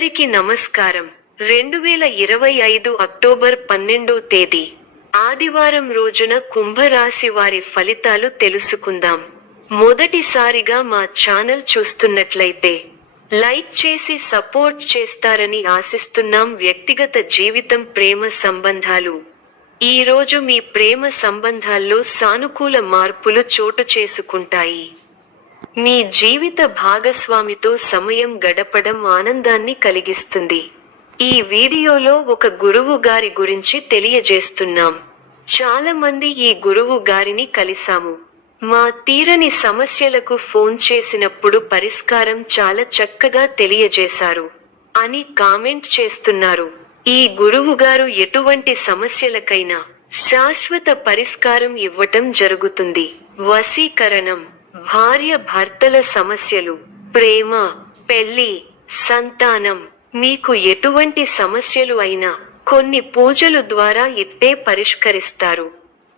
అందరికీ నమస్కారం. 2025 అక్టోబర్ 12వ తేదీ ఆదివారం రోజున కుంభరాశి వారి ఫలితాలు తెలుసుకుందాం. మొదటిసారిగా మా ఛానల్ చూస్తున్నట్లయితే లైక్ చేసి సపోర్ట్ చేస్తారని ఆశిస్తున్నాం. వ్యక్తిగత జీవితం, ప్రేమ సంబంధాలు. ఈ రోజు మీ ప్రేమ సంబంధాల్లో సానుకూల మార్పులు చోటు చేసుకుంటాయి. మీ జీవిత భాగస్వామితో సమయం గడపడం ఆనందాన్ని కలిగిస్తుంది. ఈ వీడియోలో ఒక గురువు గారి గురించి తెలియజేస్తున్నాం. చాలా మంది ఈ గురువు గారిని కలిసాము. మా తీరని సమస్యలకు ఫోన్ చేసినప్పుడు పరిష్కారం చాలా చక్కగా తెలియజేశారు అని కామెంట్ చేస్తున్నారు. ఈ గురువుగారు ఎటువంటి సమస్యలకైనా శాశ్వత పరిష్కారం ఇవ్వటం జరుగుతుంది. వశీకరణం, భార్య భర్తల సమస్యలు, ప్రేమ, పెళ్లి, సంతానం, మీకు ఎటువంటి సమస్యలు అయినా కొన్ని పూజలు ద్వారా ఇట్టే పరిష్కరిస్తారు.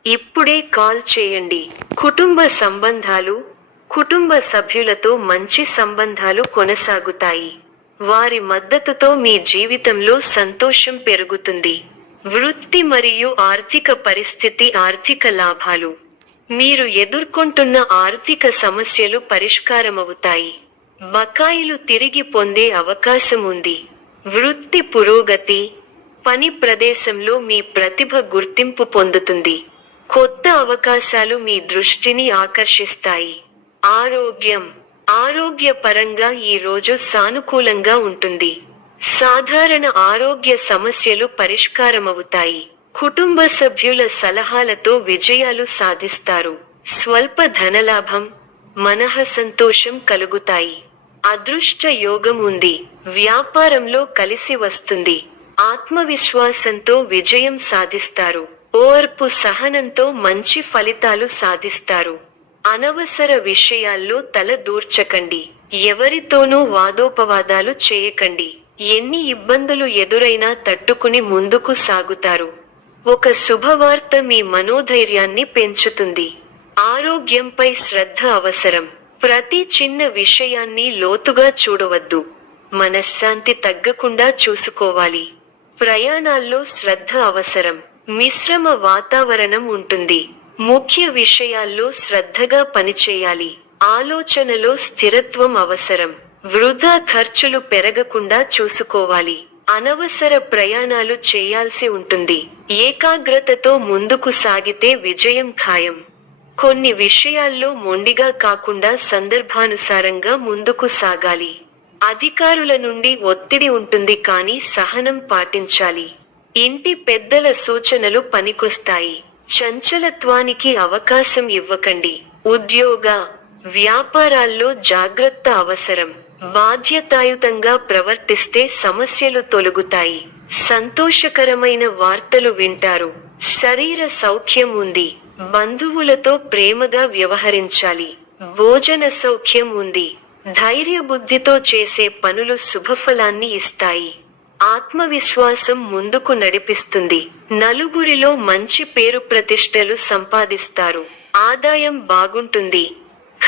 ఇప్పుడే కాల్ చేయండి. కుటుంబ సంబంధాలు. కుటుంబ సభ్యులతో మంచి సంబంధాలు కొనసాగుతాయి. వారి మద్దతుతో మీ జీవితంలో సంతోషం పెరుగుతుంది. వృత్తి మరియు ఆర్థిక పరిస్థితి. ఆర్థిక లాభాలు. మీరు ఎదుర్కొంటున్న ఆర్థిక సమస్యలు పరిష్కారమవుతాయి. బకాయిలు తిరిగి పొందే అవకాశం ఉంది. వృత్తి పురోగతి. పని ప్రదేశంలో మీ ప్రతిభ గుర్తింపు పొందుతుంది. కొత్త అవకాశాలు మీ దృష్టిని ఆకర్షిస్తాయి. ఆరోగ్యం. ఆరోగ్యపరంగా ఈ రోజు సానుకూలంగా ఉంటుంది. సాధారణ ఆరోగ్య సమస్యలు పరిష్కారమవుతాయి. కుటుంబ సభ్యుల సలహాలతో విజయాలు సాధిస్తారు. స్వల్ప ధనలాభం. మనః సంతోషం కలుగుతాయి. అదృష్ట యోగం ఉంది. వ్యాపారంలో కలిసి వస్తుంది. ఆత్మవిశ్వాసంతో విజయం సాధిస్తారు. ఓర్పు సహనంతో మంచి ఫలితాలు సాధిస్తారు. అనవసర విషయాల్లో తల దూర్చకండి. ఎవరితోనూ వాదోపవాదాలు చేయకండి. ఎన్ని ఇబ్బందులు ఎదురైనా తట్టుకుని ముందుకు సాగుతారు. ఒక శుభవార్త మీ మనోధైర్యాన్ని పెంచుతుంది. ఆరోగ్యంపై శ్రద్ధ అవసరం. ప్రతి చిన్న విషయాన్ని లోతుగా చూడవద్దు. మనశ్శాంతి తగ్గకుండా చూసుకోవాలి. ప్రయాణాల్లో శ్రద్ధ అవసరం. మిశ్రమ వాతావరణం ఉంటుంది. ముఖ్య విషయాల్లో శ్రద్ధగా పనిచేయాలి. ఆలోచనలో స్థిరత్వం అవసరం. వృధా ఖర్చులు పెరగకుండా చూసుకోవాలి. అనవసర ప్రయాణాలు చేయాల్సి ఉంటుంది. ఏకాగ్రతతో ముందుకు సాగితే విజయం ఖాయం. కొన్ని విషయాల్లో మొండిగా కాకుండా సందర్భానుసారంగా ముందుకు సాగాలి. అధికారుల నుండి ఒత్తిడి ఉంటుంది కానీ సహనం పాటించాలి. ఇంటి పెద్దల సూచనలు పనికొస్తాయి. చంచలత్వానికి అవకాశం ఇవ్వకండి. ఉద్యోగ, వ్యాపారాల్లో జాగ్రత్త అవసరం. బాధ్యతాయుతంగా ప్రవర్తిస్తే సమస్యలు తొలగుతాయి. సంతోషకరమైన వార్తలు వింటారు. శరీర సౌఖ్యం ఉంది. బంధువులతో ప్రేమగా వ్యవహరించాలి. భోజన సౌఖ్యం ఉంది. ధైర్యబుద్ధితో చేసే పనులు శుభఫలాన్ని ఇస్తాయి. ఆత్మవిశ్వాసం ముందుకు నడిపిస్తుంది. నలుగురిలో మంచి పేరు ప్రతిష్టలు సంపాదిస్తారు. ఆదాయం బాగుంటుంది.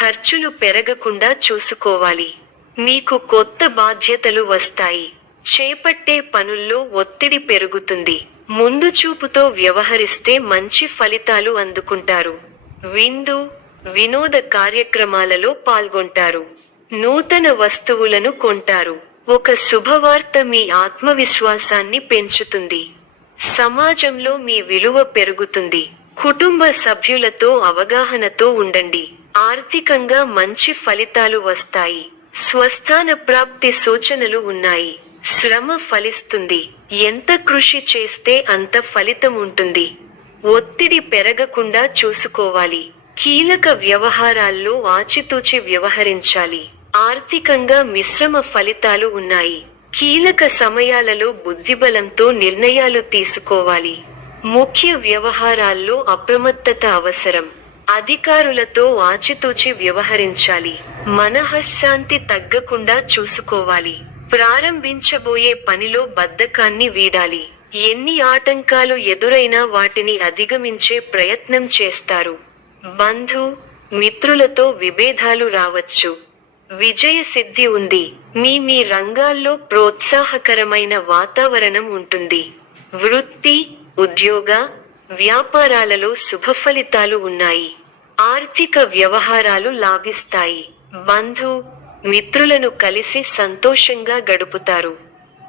ఖర్చులు పెరగకుండా చూసుకోవాలి. మీకు కొత్త బాధ్యతలు వస్తాయి. చేపట్టే పనుల్లో ఒత్తిడి పెరుగుతుంది. ముందు చూపుతో వ్యవహరిస్తే మంచి ఫలితాలు అందుకుంటారు. విందు, వినోద కార్యక్రమాలలో పాల్గొంటారు. నూతన వస్తువులను కొంటారు. ఒక శుభవార్త మీ ఆత్మవిశ్వాసాన్ని పెంచుతుంది. సమాజంలో మీ విలువ పెరుగుతుంది. కుటుంబ సభ్యులతో అవగాహనతో ఉండండి. ఆర్థికంగా మంచి ఫలితాలు వస్తాయి. స్వస్థాన ప్రాప్తి సూచనలు ఉన్నాయి. శ్రమ ఫలిస్తుంది. ఎంత కృషి చేస్తే అంత ఫలితం ఉంటుంది. ఒత్తిడి పెరగకుండా చూసుకోవాలి. కీలక వ్యవహారాల్లో ఆచితూచి వ్యవహరించాలి. ఆర్థికంగా మిశ్రమ ఫలితాలు ఉన్నాయి. కీలక సమయాలలో బుద్ధిబలంతో నిర్ణయాలు తీసుకోవాలి. ముఖ్య వ్యవహారాల్లో అప్రమత్తత అవసరం. అధికారులతో ఆచితూచి వ్యవహరించాలి. మనఃశాంతి తగ్గకుండా చూసుకోవాలి. ప్రారంభించబోయే పనిలో బద్ధకాన్ని వీడాలి. ఎన్ని ఆటంకాలు ఎదురైనా వాటిని అధిగమించే ప్రయత్నం చేస్తారు. బంధు, మిత్రులతో విభేదాలు రావచ్చు. విజయ సిద్ధి ఉంది. మీ రంగాల్లో ప్రోత్సాహకరమైన వాతావరణం ఉంటుంది. వృత్తి, ఉద్యోగ, వ్యాపారాలలో శుభఫలితాలు ఉన్నాయి. ఆర్థిక వ్యవహారాలు లాభిస్తాయి. బంధు, మిత్రులను కలిసి సంతోషంగా గడుపుతారు.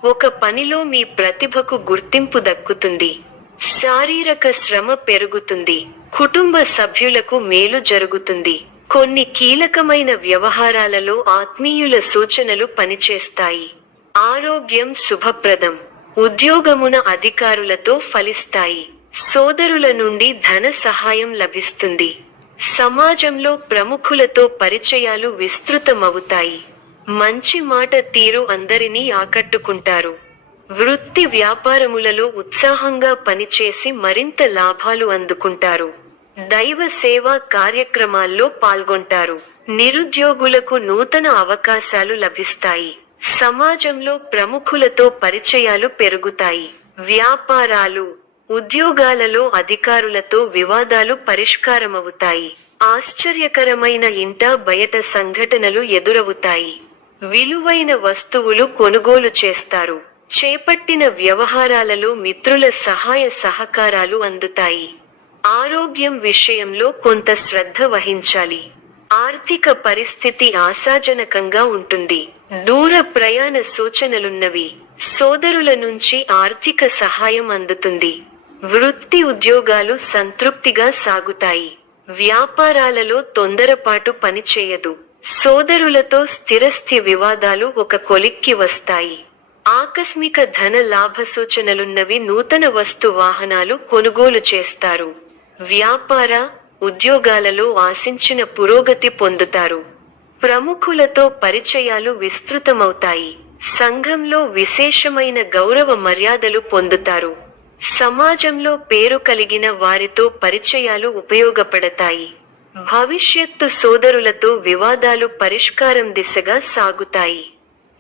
ఒక పనిలో మీ ప్రతిభకు గుర్తింపు దక్కుతుంది. శారీరక శ్రమ పెరుగుతుంది. కుటుంబ సభ్యులకు మేలు జరుగుతుంది. కొన్ని కీలకమైన వ్యవహారాలలో ఆత్మీయుల సూచనలు పనిచేస్తాయి. ఆరోగ్యం శుభప్రదం. ఉద్యోగమున అధికారులతో ఫలిస్తాయి. సోదరుల నుండి ధన సహాయం లభిస్తుంది. సమాజంలో ప్రముఖులతో పరిచయాలు విస్తృతమవుతాయి. మంచి మాట తీరు అందరినీ ఆకట్టుకుంటారు. వృత్తి వ్యాపారములలో ఉత్సాహంగా పనిచేసి మరింత లాభాలు అందుకుంటారు. దైవ సేవా కార్యక్రమాల్లో పాల్గొంటారు. నిరుద్యోగులకు నూతన అవకాశాలు లభిస్తాయి. సమాజంలో ప్రముఖులతో పరిచయాలు పెరుగుతాయి. వ్యాపారాలు, ఉద్యోగాలలో అధికారులతో వివాదాలు పరిష్కారమవుతాయి. ఆశ్చర్యకరమైన ఇంట బయట సంఘటనలు ఎదురవుతాయి. విలువైన వస్తువులు కొనుగోలు చేస్తారు. చేపట్టిన వ్యవహారాలలో మిత్రుల సహాయ సహకారాలు అందుతాయి. ఆరోగ్యం విషయంలో కొంత శ్రద్ధ వహించాలి. ఆర్థిక పరిస్థితి ఆశాజనకంగా ఉంటుంది. దూర ప్రయాణ సూచనలున్నవి. సోదరుల నుంచి ఆర్థిక సహాయం అందుతుంది. వృత్తి ఉద్యోగాలు సంతృప్తిగా సాగుతాయి. వ్యాపారాలలో తొందరపాటు పనిచేయదు. సోదరులతో స్థిరస్థి వివాదాలు ఒక కొలిక్కి వస్తాయి. ఆకస్మిక ధన లాభ సూచనలున్నవి. నూతన వస్తు వాహనాలు కొనుగోలు చేస్తారు. వ్యాపార, ఉద్యోగాలలో ఆశించిన పురోగతి పొందుతారు. ప్రముఖులతో పరిచయాలు విస్తృతమవుతాయి. సంఘంలో విశేషమైన గౌరవ మర్యాదలు పొందుతారు. సమాజంలో పేరు కలిగిన వారితో పరిచయాలు ఉపయోగపడతాయి. భవిష్యత్తు సోదరులతో వివాదాలు పరిష్కారం దిశగా సాగుతాయి.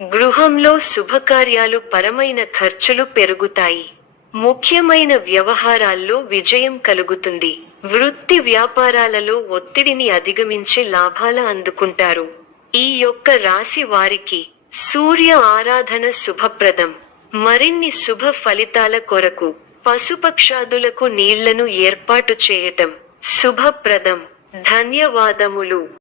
గృహంలో శుభకార్యాలు పరమైన ఖర్చులు పెరుగుతాయి. ముఖ్యమైన వ్యవహారాల్లో విజయం కలుగుతుంది. వృత్తి వ్యాపారాలలో ఒత్తిడిని అధిగమించి లాభాల అందుకుంటారు. ఈ యొక్క రాశి వారికి సూర్య ఆరాధన శుభప్రదం. మరిన్ని శుభ ఫలితాల కొరకు పశుపక్షాదులకు నీళ్లను ఏర్పాటు చేయటం శుభప్రదం. ధన్యవాదములు.